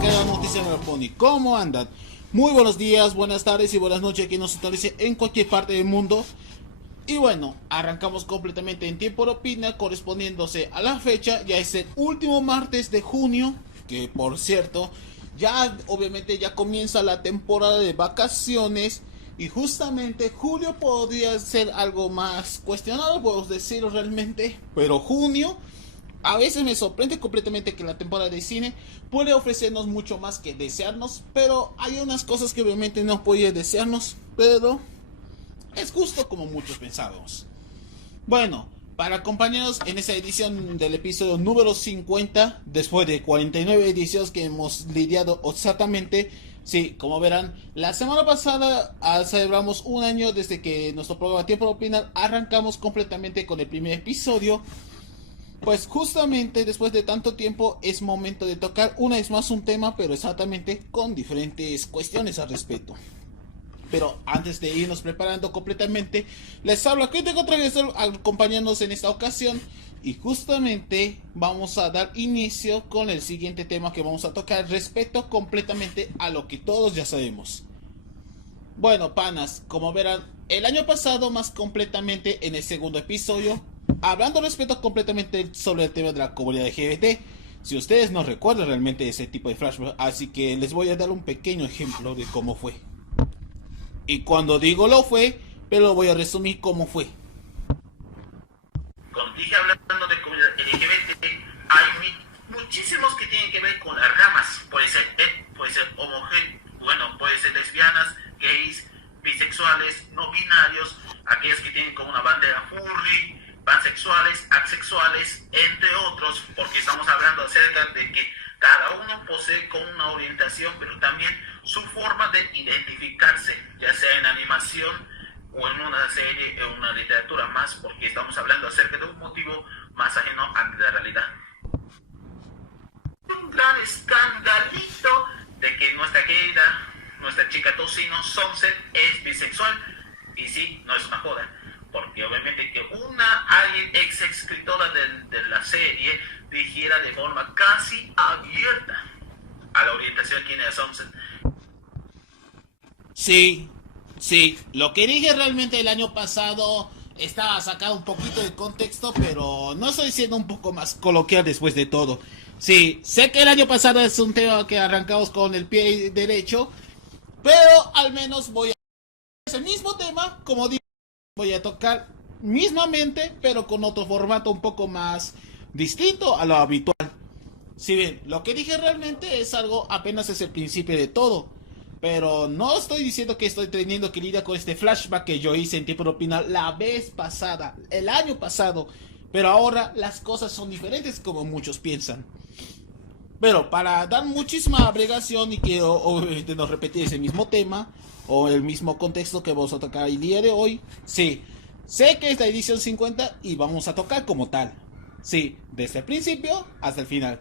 queda Noticia Pony. ¿Cómo andan? Muy buenos días, buenas tardes y buenas noches que nos sintonice en cualquier parte del mundo. Y bueno, arrancamos completamente en tiempo de opina, correspondiéndose a la fecha. Ya es el último martes de junio, que por cierto, ya obviamente ya comienza la temporada de vacaciones. Y justamente julio podría ser algo más cuestionado, podemos decirlo realmente. Pero junio, a veces me sorprende completamente que la temporada de cine puede ofrecernos mucho más que desearnos. Pero hay unas cosas que obviamente no puede desearnos, pero es justo como muchos pensamos. Bueno, para acompañarnos en esta edición del episodio número 50, después de 49 ediciones que hemos lidiado exactamente. Sí, como verán, la semana pasada celebramos un año desde que nuestro programa Tiempo de Opinar arrancamos completamente con el primer episodio. Pues justamente después de tanto tiempo es momento de tocar una vez más un tema, pero exactamente con diferentes cuestiones al respecto. Pero antes de irnos preparando completamente, les hablo Crítico Travieso acompañándonos en esta ocasión. Y justamente vamos a dar inicio con el siguiente tema que vamos a tocar respecto completamente a lo que todos ya sabemos. Bueno, panas, como verán, el año pasado más completamente en el segundo episodio, hablando respecto completamente sobre el tema de la comunidad LGBT. Si ustedes no recuerdan realmente ese tipo de flashback, así que les voy a dar un pequeño ejemplo de cómo fue. Y cuando digo lo fue, pero lo voy a resumir cómo fue. Como dije, hablando de comunidad LGBT, hay muchísimos que tienen que ver con las ramas. Puede ser puede ser lesbianas, gays, bisexuales, no binarios, aquellas que tienen como una bandera furry, pansexuales, asexuales, entre otros, porque estamos hablando acerca de que cada uno posee con una orientación, pero también su forma de identificarse, ya sea en animación o en una serie o una literatura más, porque estamos hablando acerca de un motivo más ajeno a la realidad. Un gran escandalito de que nuestra chica Tocino Sunset es bisexual, y sí, no es una joda, porque obviamente que alguien ex escritora de la serie dijera de forma casi abierta a la orientación que tiene Sunset. Sí, lo que dije realmente el año pasado estaba sacado un poquito de contexto, pero no estoy siendo un poco más coloquial después de todo. Sí, sé que el año pasado es un tema que arrancamos con el pie derecho, pero al menos voy a ese mismo tema, como digo, voy a tocar mismamente, pero con otro formato un poco más distinto a lo habitual. Si bien, lo que dije realmente es algo, apenas es el principio de todo. Pero no estoy diciendo que estoy teniendo que lidiar con este flashback que yo hice en tiempo de opinar la vez pasada, el año pasado. Pero ahora las cosas son diferentes como muchos piensan. Pero para dar muchísima abreviación y que obviamente no repetir ese mismo tema o el mismo contexto que vamos a tocar el día de hoy, sí, sé que es la edición 50 y vamos a tocar como tal. Sí, desde el principio hasta el final.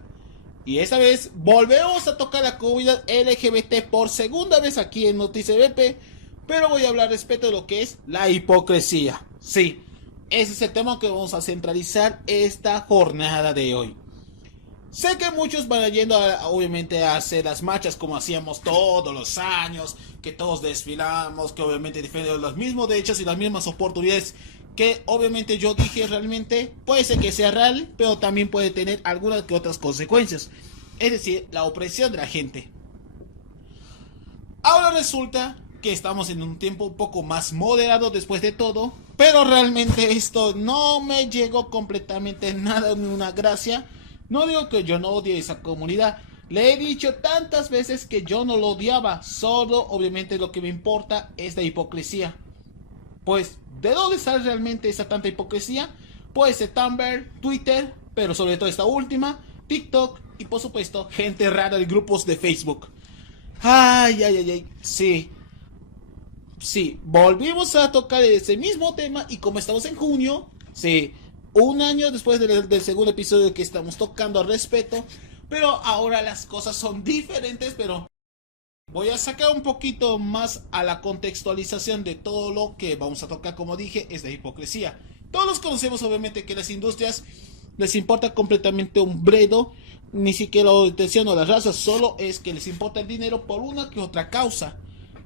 Y esta vez volvemos a tocar la comunidad LGBT por segunda vez aquí en Noticias BP, pero voy a hablar respecto de lo que es la hipocresía. Sí, ese es el tema que vamos a centralizar esta jornada de hoy. Sé que muchos van yendo obviamente a hacer las marchas como hacíamos todos los años, que todos desfilamos, que obviamente defendemos los mismos derechos y las mismas oportunidades que obviamente yo dije realmente puede ser que sea real, pero también puede tener algunas que otras consecuencias, es decir, la opresión de la gente. Ahora resulta que estamos en un tiempo un poco más moderado después de todo, pero realmente esto no me llegó completamente nada ni una gracia. No digo que yo no odie a esa comunidad, le he dicho tantas veces que yo no lo odiaba, solo obviamente lo que me importa es la hipocresía. Pues, ¿de dónde sale realmente esa tanta hipocresía? Puede ser Tumblr, Twitter, pero sobre todo esta última, TikTok y por supuesto gente rara de grupos de Facebook. Ay, sí, volvimos a tocar ese mismo tema y como estamos en junio, sí, un año después del segundo episodio que estamos tocando al respecto, pero ahora las cosas son diferentes, pero voy a sacar un poquito más a la contextualización de todo lo que vamos a tocar. Como dije, es la hipocresía. Todos conocemos obviamente que las industrias les importa completamente un bledo, ni siquiera la orientación o la raza, solo es que les importa el dinero por una que otra causa.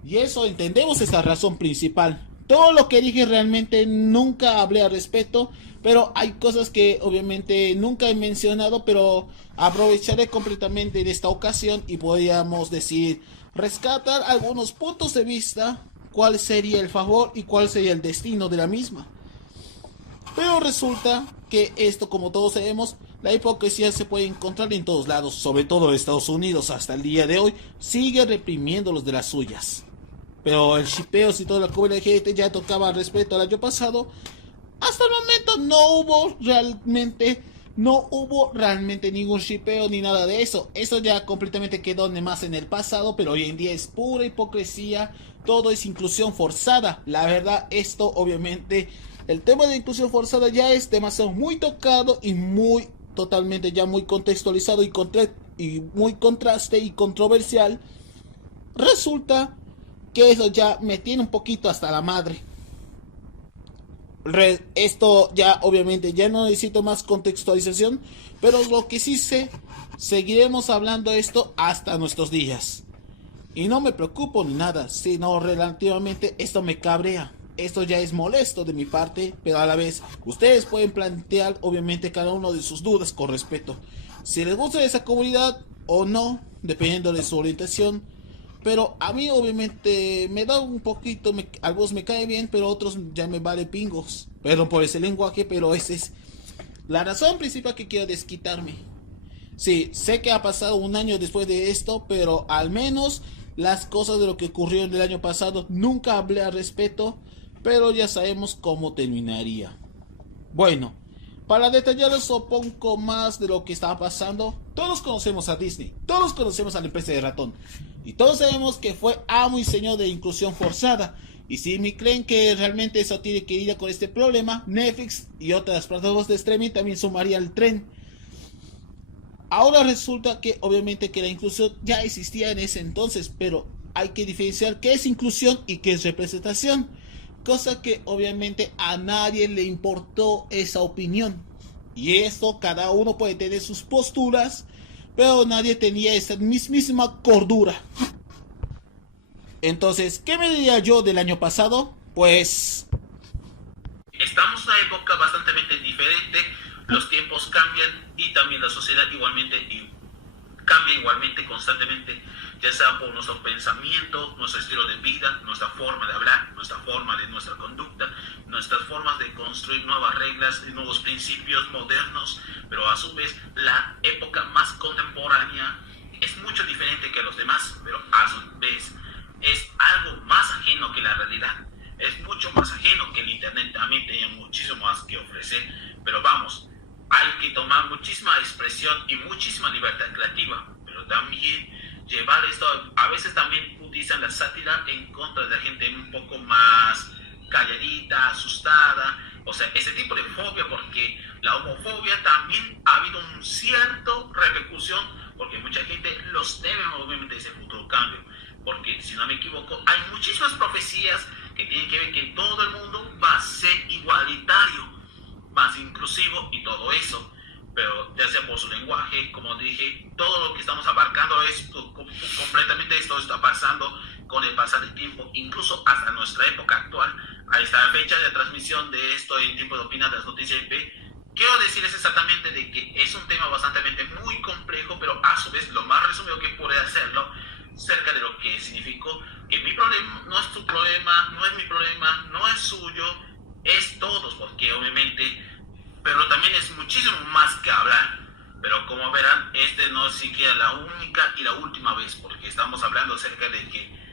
Y eso entendemos esa razón principal. Todo lo que dije realmente nunca hablé al respecto, pero hay cosas que obviamente nunca he mencionado, pero aprovecharé completamente de esta ocasión y podríamos decir, rescatar algunos puntos de vista, cuál sería el favor y cuál sería el destino de la misma. Pero resulta que esto, como todos sabemos, la hipocresía se puede encontrar en todos lados, sobre todo en Estados Unidos hasta el día de hoy, sigue reprimiendo los de las suyas. Pero el shipeos y toda la comunidad LGBT ya tocaba respeto al año pasado. Hasta el momento no hubo realmente ningún shipeo ni nada de eso. Eso ya completamente quedó más en el pasado, pero hoy en día es pura hipocresía. Todo es inclusión forzada. La verdad, esto obviamente, el tema de inclusión forzada ya es demasiado muy tocado y muy totalmente ya muy contextualizado y muy contraste y controversial. Resulta que eso ya me tiene un poquito hasta la madre. Esto ya obviamente ya no necesito más contextualización, pero lo que sí sé, seguiremos hablando de esto hasta nuestros días. Y no me preocupo ni nada, sino relativamente esto me cabrea. Esto ya es molesto de mi parte, pero a la vez ustedes pueden plantear obviamente cada uno de sus dudas con respeto. Si les gusta esa comunidad o no, dependiendo de su orientación. Pero a mí obviamente me da un poquito, algunos me caen bien, pero otros ya me vale pingos. Perdón por ese lenguaje, pero esa es la razón principal que quiero desquitarme. Sí, sé que ha pasado un año después de esto, pero al menos las cosas de lo que ocurrió en el año pasado nunca hablé al respecto, pero ya sabemos cómo terminaría. Bueno, para detallarles un poco más de lo que está pasando, todos conocemos a Disney, todos conocemos a la empresa de ratón, y todos sabemos que fue amo y señor de inclusión forzada. Y si me creen que realmente eso tiene que ir con este problema, Netflix y otras plataformas de streaming también sumaría al tren. Ahora resulta que obviamente que la inclusión ya existía en ese entonces, pero hay que diferenciar qué es inclusión y qué es representación. Cosa que obviamente a nadie le importó esa opinión. Y eso cada uno puede tener sus posturas, pero nadie tenía esa mismísima cordura. Entonces, ¿qué me diría yo del año pasado? Pues estamos en una época bastante diferente, los tiempos cambian y también la sociedad igualmente cambia igualmente constantemente, ya sea por nuestro pensamiento, nuestro estilo de vida, nuestra forma de hablar, nuestra conducta, nuestras formas de construir nuevas reglas y nuevos principios modernos, pero a su vez la época más contemporánea es mucho diferente que los demás, pero a su vez es algo más ajeno que la realidad, es mucho más ajeno que el internet. También tenía muchísimo más que ofrecer, pero vamos, hay que tomar muchísima expresión y muchísima libertad creativa, pero también llevar esto, a veces también utilizan la sátira en contra de la gente un poco más calladita, asustada, o sea, ese tipo de fobia, porque la homofobia también ha habido un cierto repercusión, porque mucha gente los teme obviamente ese futuro cambio, porque si no me equivoco, hay muchísimas profecías que tienen que ver que todo el mundo va a ser igualitario, más inclusivo y todo eso, pero ya sea por su lenguaje, como dije, todo lo que estamos abarcando es completamente, esto está pasando con el pasar del tiempo, incluso hasta nuestra época actual, a esta fecha de transmisión de esto en tiempo de opinar de las noticias IP. Quiero decirles exactamente de que es un tema bastante muy complejo, pero a su vez lo más resumido que puede hacerlo cerca de lo que significó que mi problema no es tu problema, no es mi problema, no es suyo, es todos, porque obviamente, pero también es muchísimo más que hablar. Pero como verán, este no es siquiera la única y la última vez, porque estamos hablando acerca de que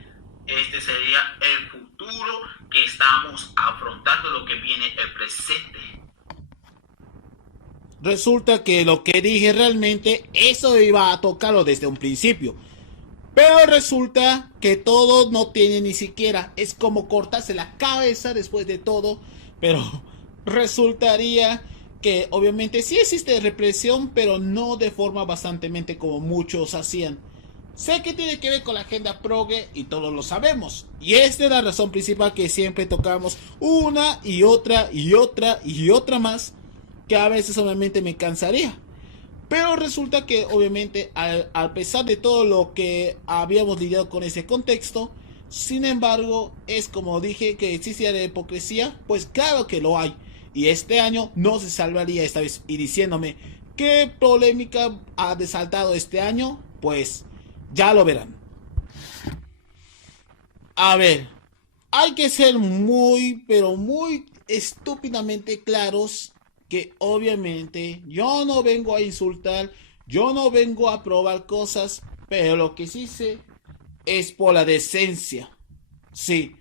este sería el futuro que estamos afrontando, lo que viene el presente. Resulta que lo que dije realmente, eso iba a tocarlo desde un principio. Pero resulta que todo no tiene ni siquiera, es como cortarse la cabeza después de todo, pero resultaría que obviamente sí existe represión, pero no de forma bastantemente como muchos hacían. Sé que tiene que ver con la agenda progre y todos lo sabemos, y esta es la razón principal que siempre tocamos una y otra y otra y otra más, que a veces obviamente me cansaría. Pero resulta que obviamente a pesar de todo lo que habíamos lidiado con ese contexto, sin embargo, es como dije que existe la hipocresía, pues claro que lo hay. Y este año no se salvaría esta vez. Y diciéndome, ¿qué polémica ha desaltado este año? Pues ya lo verán. A ver, hay que ser muy, pero muy estúpidamente claros que obviamente yo no vengo a insultar, yo no vengo a probar cosas, pero lo que sí sé es por la decencia. Sí,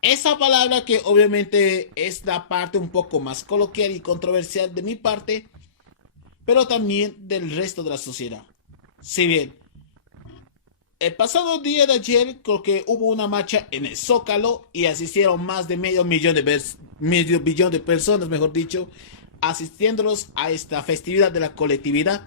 esa palabra que obviamente es la parte un poco más coloquial y controversial de mi parte, pero también del resto de la sociedad. Si bien el pasado día de ayer creo que hubo una marcha en el Zócalo y asistieron más de medio billón de personas, mejor dicho, asistiéndolos a esta festividad de la colectividad.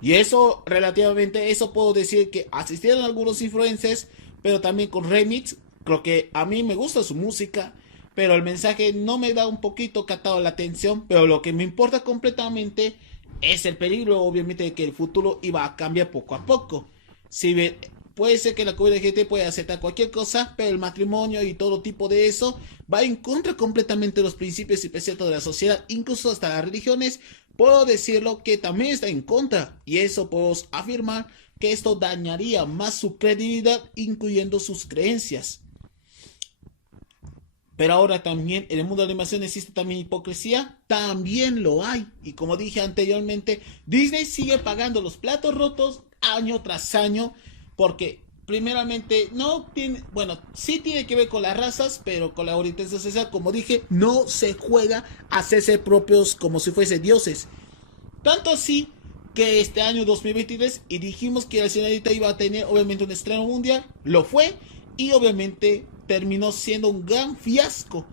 Y eso, relativamente, eso puedo decir que asistieron algunos influencers, pero también con remix. Creo que a mí me gusta su música, pero el mensaje no me da un poquito catado la atención. Pero lo que me importa completamente es el peligro, obviamente, de que el futuro iba a cambiar poco a poco. Si bien puede ser que la comunidad LGBT pueda aceptar cualquier cosa, pero el matrimonio y todo tipo de eso va en contra completamente de los principios y preceptos de la sociedad, incluso hasta las religiones. Puedo decirlo que también está en contra, y eso puedo afirmar que esto dañaría más su credibilidad, incluyendo sus creencias. Pero ahora también en el mundo de la animación existe también hipocresía, también lo hay. Y como dije anteriormente, Disney sigue pagando los platos rotos año tras año, porque primeramente no tiene, bueno, sí tiene que ver con las razas, pero con la orientación sexual, como dije, no se juega a hacerse propios como si fuese dioses. Tanto así que este año 2023 y dijimos que la señorita iba a tener obviamente un estreno mundial, lo fue y obviamente terminó siendo un gran fiasco.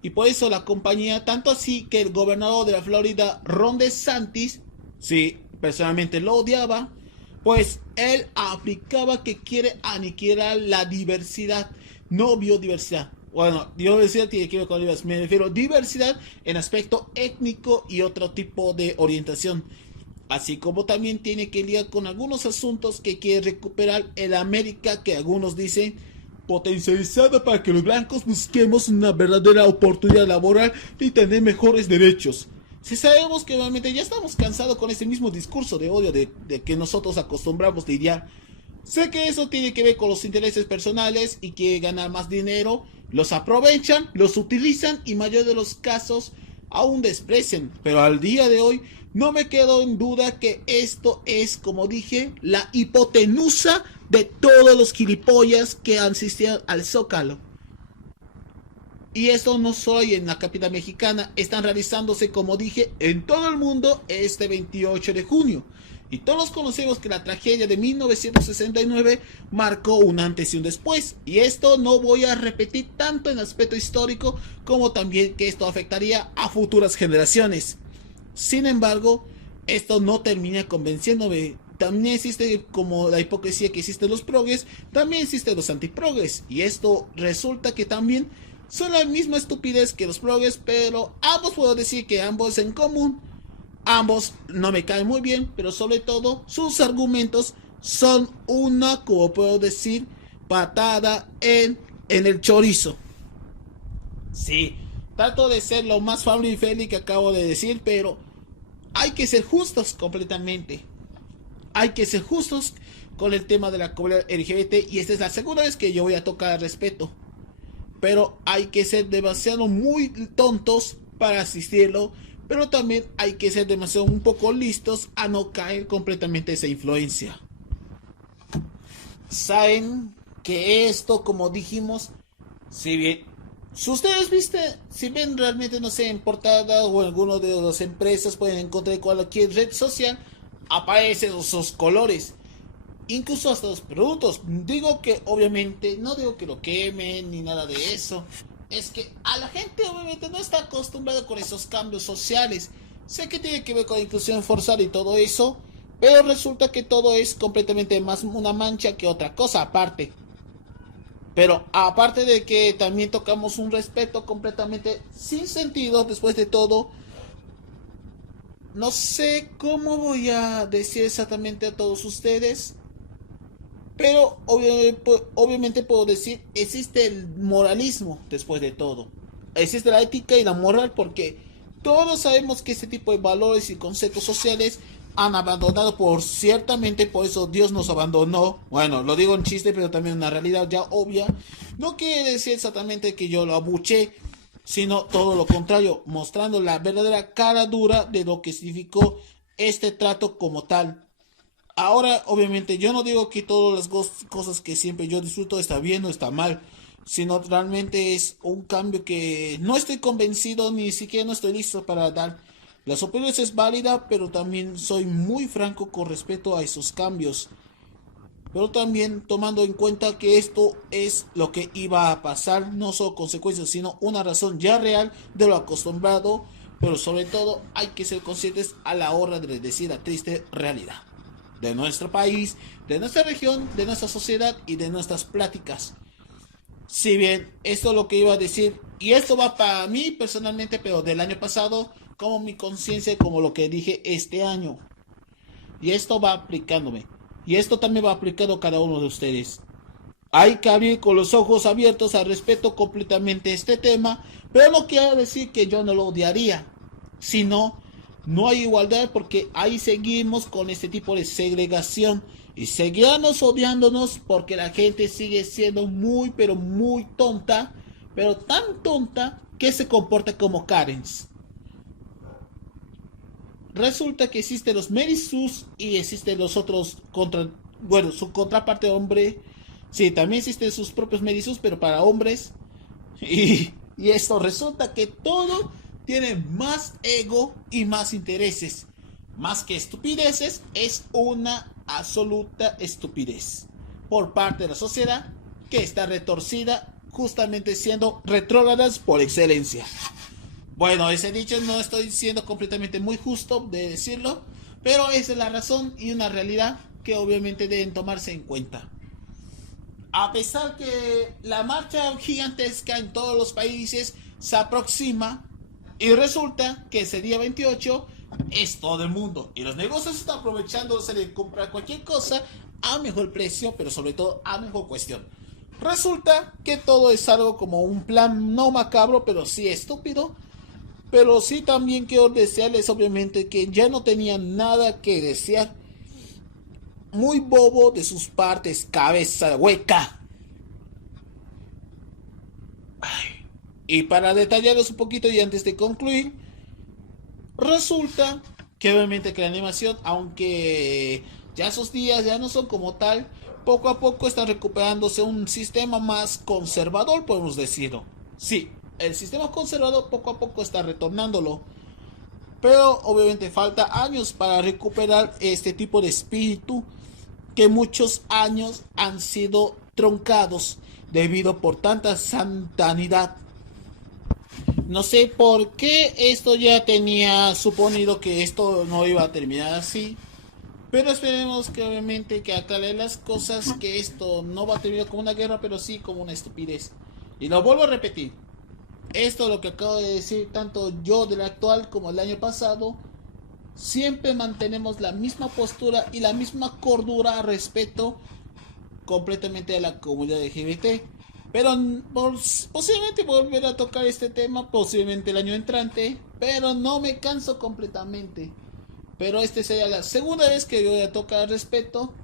Y por eso la compañía, tanto así que el gobernador de la Florida, Ron DeSantis, sí, personalmente lo odiaba, pues él aplicaba que quiere aniquilar la diversidad, no biodiversidad. Bueno, diversidad tiene que ver con diversidad, me refiero a diversidad en aspecto étnico y otro tipo de orientación. Así como también tiene que lidiar con algunos asuntos que quiere recuperar el América, que algunos dicen potencializada para que los blancos busquemos una verdadera oportunidad laboral y tener mejores derechos. Si sabemos que realmente ya estamos cansados con ese mismo discurso de odio de que nosotros acostumbramos lidiar. Sé que eso tiene que ver con los intereses personales y que ganar más dinero, los aprovechan, los utilizan y mayor de los casos aún desprecian. Pero al día de hoy no me quedo en duda que esto es, como dije, la hipotenusa de todos los gilipollas que asistían al Zócalo. Y esto no solo en la capital mexicana, están realizándose, como dije, en todo el mundo este 28 de junio. Y todos conocemos que la tragedia de 1969 marcó un antes y un después. Y esto no voy a repetir tanto en aspecto histórico como también que esto afectaría a futuras generaciones. Sin embargo, esto no termina convenciéndome. También existe como la hipocresía que existe en los progres, también existen los antiprogres. Y esto resulta que también son la misma estupidez que los progres, pero ambos puedo decir que ambos en común. Ambos no me caen muy bien, pero sobre todo sus argumentos son una, como puedo decir, patada en el chorizo. Sí, trato de ser lo más family friendly que acabo de decir, pero hay que ser justos completamente. Hay que ser justos con el tema de la comunidad LGBT y esta es la segunda vez que yo voy a tocar al respeto. Pero hay que ser demasiado muy tontos para asistirlo, pero también hay que ser demasiado un poco listos a no caer completamente esa influencia. Saben que esto, como dijimos, si bien si ustedes si ven realmente, no sé, en portada o en alguno de las empresas pueden encontrar cualquier red social, aparecen esos colores, incluso hasta los productos. Digo que obviamente, no digo que lo quemen ni nada de eso, es que a la gente obviamente no está acostumbrada con esos cambios sociales. Sé que tiene que ver con la inclusión forzada y todo eso, pero resulta que todo es completamente más una mancha que otra cosa aparte. Pero aparte de que también tocamos un respeto completamente sin sentido, después de todo, no sé cómo voy a decir exactamente a todos ustedes, pero obviamente puedo decir, existe el moralismo después de todo. Existe la ética y la moral porque todos sabemos que este tipo de valores y conceptos sociales han abandonado ciertamente, por eso Dios nos abandonó. Bueno, lo digo en chiste, pero también una realidad ya obvia. No quiere decir exactamente que yo lo abuché, sino todo lo contrario, mostrando la verdadera cara dura de lo que significó este trato como tal. Ahora, obviamente, yo no digo que todas las cosas que siempre yo disfruto está bien o está mal, sino realmente es un cambio que no estoy convencido, ni siquiera no estoy listo para dar. Las opiniones es válida, pero también soy muy franco con respecto a esos cambios. Pero también tomando en cuenta que esto es lo que iba a pasar, no solo consecuencias, sino una razón ya real de lo acostumbrado, pero sobre todo hay que ser conscientes a la hora de decir la triste realidad de nuestro país, de nuestra región, de nuestra sociedad y de nuestras pláticas. Si bien esto es lo que iba a decir, y esto va para mí personalmente, pero del año pasado, como mi conciencia, como lo que dije este año. Y esto va aplicándome. Y esto también va aplicado a cada uno de ustedes. Hay que abrir con los ojos abiertos al respeto completamente este tema, pero no quiero decir que yo no lo odiaría, sino no hay igualdad porque ahí seguimos con este tipo de segregación y seguiremos odiándonos porque la gente sigue siendo muy pero muy tonta, pero tan tonta que se comporta como Karens. Resulta que existen los Merisus y existen los otros bueno, su contraparte hombre. Sí, también existen sus propios Merisus, pero para hombres. Y esto resulta que todo tiene más ego y más intereses. Más que estupideces, es una absoluta estupidez por parte de la sociedad que está retorcida, justamente siendo retrógradas por excelencia. Bueno, ese dicho no estoy siendo completamente muy justo de decirlo, pero esa es la razón y una realidad que obviamente deben tomarse en cuenta. A pesar que la marcha gigantesca en todos los países se aproxima y resulta que ese día 28 es todo el mundo y los negocios están aprovechándose de comprar cualquier cosa a mejor precio, pero sobre todo a mejor cuestión. Resulta que todo es algo como un plan no macabro, pero sí estúpido. Pero sí también quiero desearles obviamente que ya no tenían nada que desear. Muy bobo de sus partes, cabeza hueca. Ay. Y para detallarlos un poquito y antes de concluir, resulta que obviamente que la animación, aunque ya esos días ya no son como tal, poco a poco está recuperándose un sistema más conservador, podemos decirlo. Sí, el sistema conservador poco a poco está retornándolo, pero obviamente falta años para recuperar este tipo de espíritu que muchos años han sido truncados debido por tanta santanidad. No sé por qué esto ya tenía suponido que esto no iba a terminar así, pero esperemos que obviamente que aclare las cosas, que esto no va a terminar como una guerra, pero sí como una estupidez. Y lo vuelvo a repetir. Esto lo que acabo de decir, tanto yo del actual como el año pasado, siempre mantenemos la misma postura y la misma cordura a respeto completamente a la comunidad LGBT. Pero posiblemente volver a tocar este tema, posiblemente el año entrante, pero no me canso completamente. Pero esta sería la segunda vez que voy a tocar al respecto,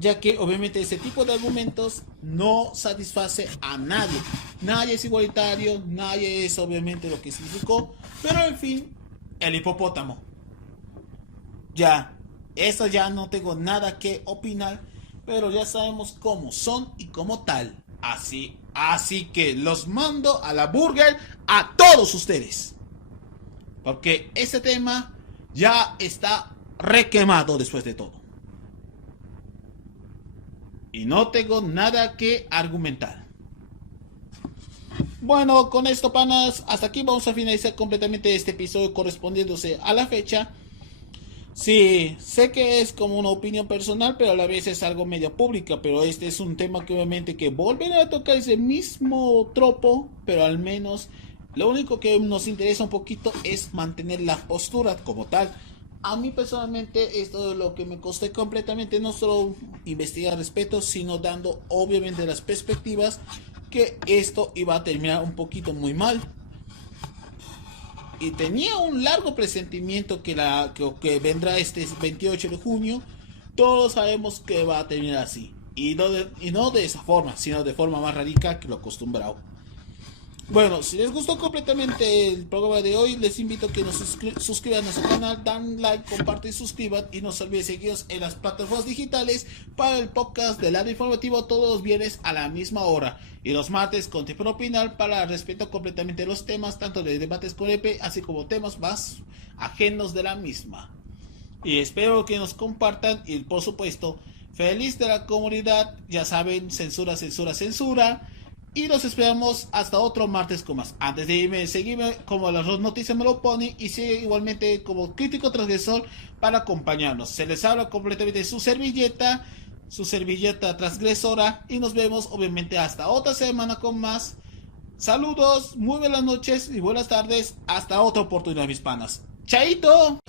ya que obviamente ese tipo de argumentos no satisface a nadie. Nadie es igualitario, nadie es obviamente lo que significó, pero en fin, el hipopótamo. Ya, eso ya no tengo nada que opinar, pero ya sabemos cómo son y como tal. Así que los mando a la burger a todos ustedes. Porque ese tema ya está requemado después de todo. Y no tengo nada que argumentar. Bueno, con esto, panas, hasta aquí vamos a finalizar completamente este episodio correspondiéndose a la fecha. Sí, sé que es como una opinión personal, pero a la vez es algo medio pública, pero este es un tema que obviamente que volverá a tocar ese mismo tropo, pero al menos Lo único que nos interesa un poquito es mantener la postura como tal. A mí personalmente esto es lo que me costé completamente, no solo investigar respeto, sino dando obviamente las perspectivas que esto iba a terminar un poquito muy mal. Y tenía un largo presentimiento que vendrá este 28 de junio. Todos sabemos que va a terminar así. Y no de esa forma, sino de forma más radical que lo acostumbrado. Bueno, si les gustó completamente el programa de hoy, les invito a que nos suscriban a nuestro canal, dan like, compartan y suscriban. Y no se olviden seguirnos en las plataformas digitales para el podcast del lado informativo todos los viernes a la misma hora. Y los martes con Tiempo Opinal para respeto completamente los temas, tanto de debates con EP, así como temas más ajenos de la misma. Y espero que nos compartan y por supuesto, feliz de la comunidad, ya saben, censura, censura, censura. Y los esperamos hasta otro martes con más. Antes de irme, seguime como las noticias me lo ponen y sigue igualmente como crítico transgresor para acompañarnos. Se les habla completamente su servilleta transgresora y nos vemos obviamente hasta otra semana con más. Saludos, muy buenas noches y buenas tardes. Hasta otra oportunidad, mis panas. ¡Chaito!